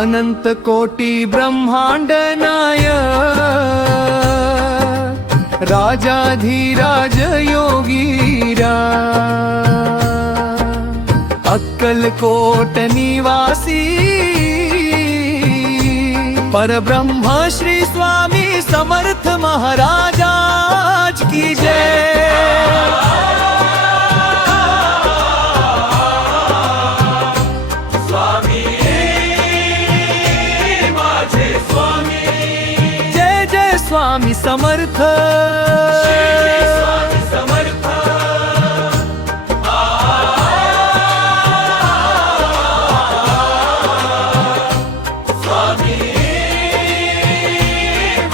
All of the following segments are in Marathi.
अनंत कोटी ब्रह्मांड नायक राजाधिराज योगीरा अक्कलकोट निवासी परब्रह्म श्री स्वामी समर्थ महाराज की जय। स्वामी समर्थ स्वामी समर्थ स्वामी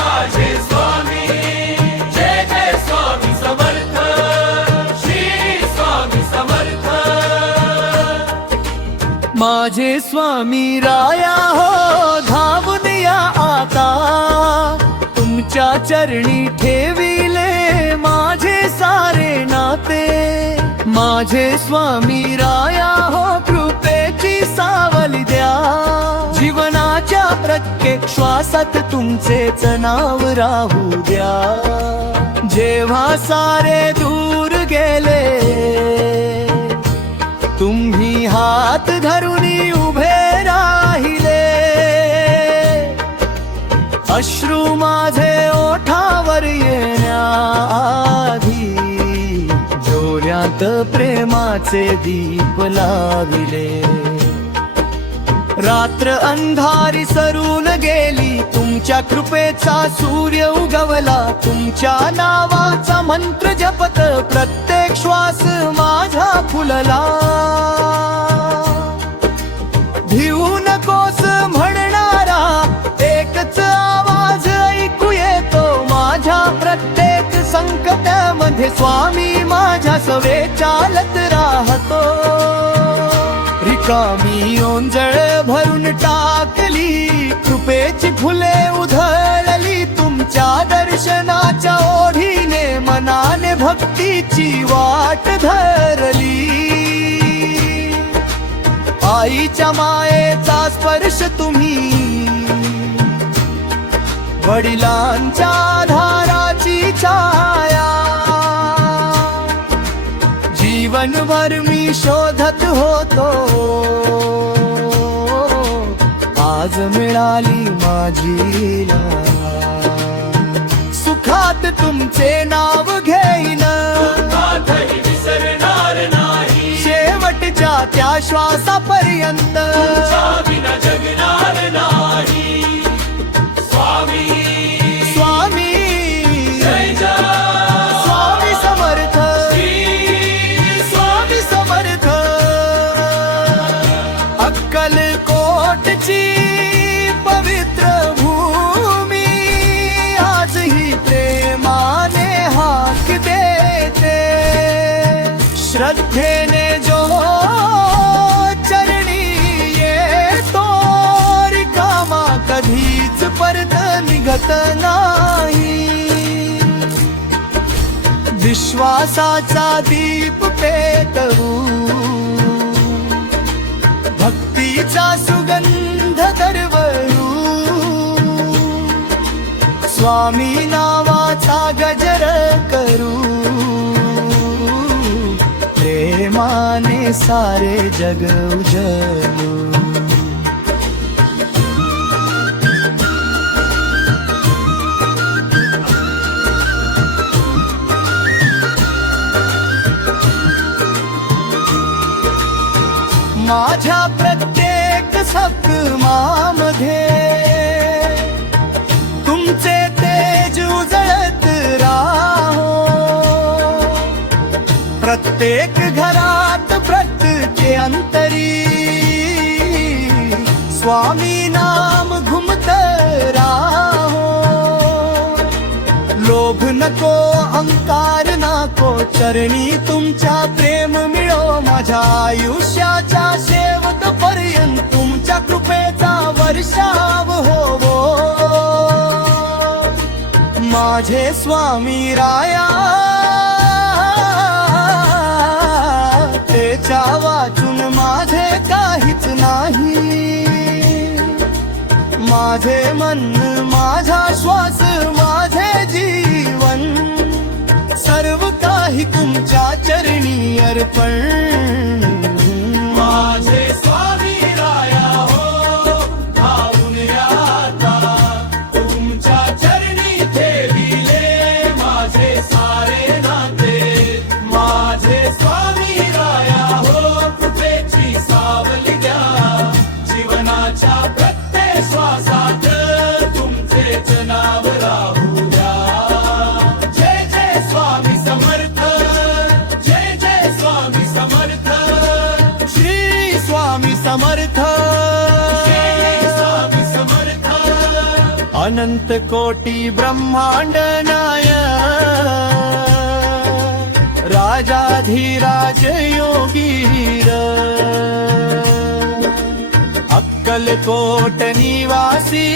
माझे स्वामी जय जय स्वामी समर्थ श्री स्वामी समर्थ माझे स्वामी राया हो धावून या आता तुमच्या चरणी ठेविले माझे सारे नाते माझे स्वामी राया हो कृपेची सावली द्या जीवनाच्या प्रत्येक श्वासात तुमचेच नाव राहू द्या जेव्हा सारे दूर गेले तुम्ही हात धरून उभे राहिले अश्रू माझे ओठावर येण्याआधी डोळ्यात प्रेमाचे दीप लाविले रात्र अंधारी सरून गेली तुमच्या कृपेचा सूर्य उगवला तुमच्या नावाचा मंत्र जपत प्रत्येक श्वास माझा फुलला भिवू नकोस म्हणणारा एकच आवाज ऐकू येतो माझ्या प्रत्येक संकटामध्ये स्वामी माझ्या सवे चालत राहतो रिकामी ओंजळ भरून टाकली कृपेची फुले उधळली तुमच्या दर्शनाच्या ओढीने मनाने भक्तीची वाट धरली आईच्या मायेचा स्पर्श तुम्ही वडिलांच्या धाराची छाया जीवनभर मी शोधत होतो आज मिळाली माझी सुखात तुमचे नाव घेईन विसरणार नाही शेवटच्या त्या श्वासापर्यंत जगणार नाही स्वामी स्वामी जय जय स्वामी समर्थ स्वामी समर्थ अक्कलकोटची पवित्र भूमी आजही प्रेमाने हाक देते श्रद्धेने जो चरणी येतो रिकामा कधीच परत निघत नाही विश्वासाचा दीप पेटवू भक्तीचा सुगंध दरवळू स्वामी नावाचा गजर करू प्रेमाने सारे जग उजळू माझ्या प्रत्येक सपनामध्ये तुमचे तेज उजळत राहो प्रत्येक घरात प्रत्येक अंतरी स्वामी नाम घुमत राहो लोभ नको अहंकार नको चरणी तुमच्या प्रेम मिळो माझ्या आयुष्याच्या शेवट पर्यंत तुमच्या कृपेचा वर्षाव होवो माझे स्वामी राया त्याच्या वाचून माझे काहीच नाही माझे मन माझा श्वास माझे जीवन सर्व काही तुमच्या चरणी अर्पण माझे स्वामी राया हो धावून या आता तुमच्या चरणी ठेविले माझे सारे नाते माझे स्वामी राया हो कृपेची सावली द्या जीवनाच्या प्रत्येक श्वासात तुमचेच नाव राहू द्या जय जय स्वामी समर्थ जय जय स्वामी समर्थ श्री स्वामी समर्थ जय स्वामी समर्थ अनंत कोटी ब्रह्मांड नायक राजाधिराज योगीर अक्कलकोट निवासी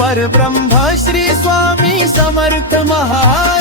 परब्रह्म श्री स्वामी समर्थ महाराज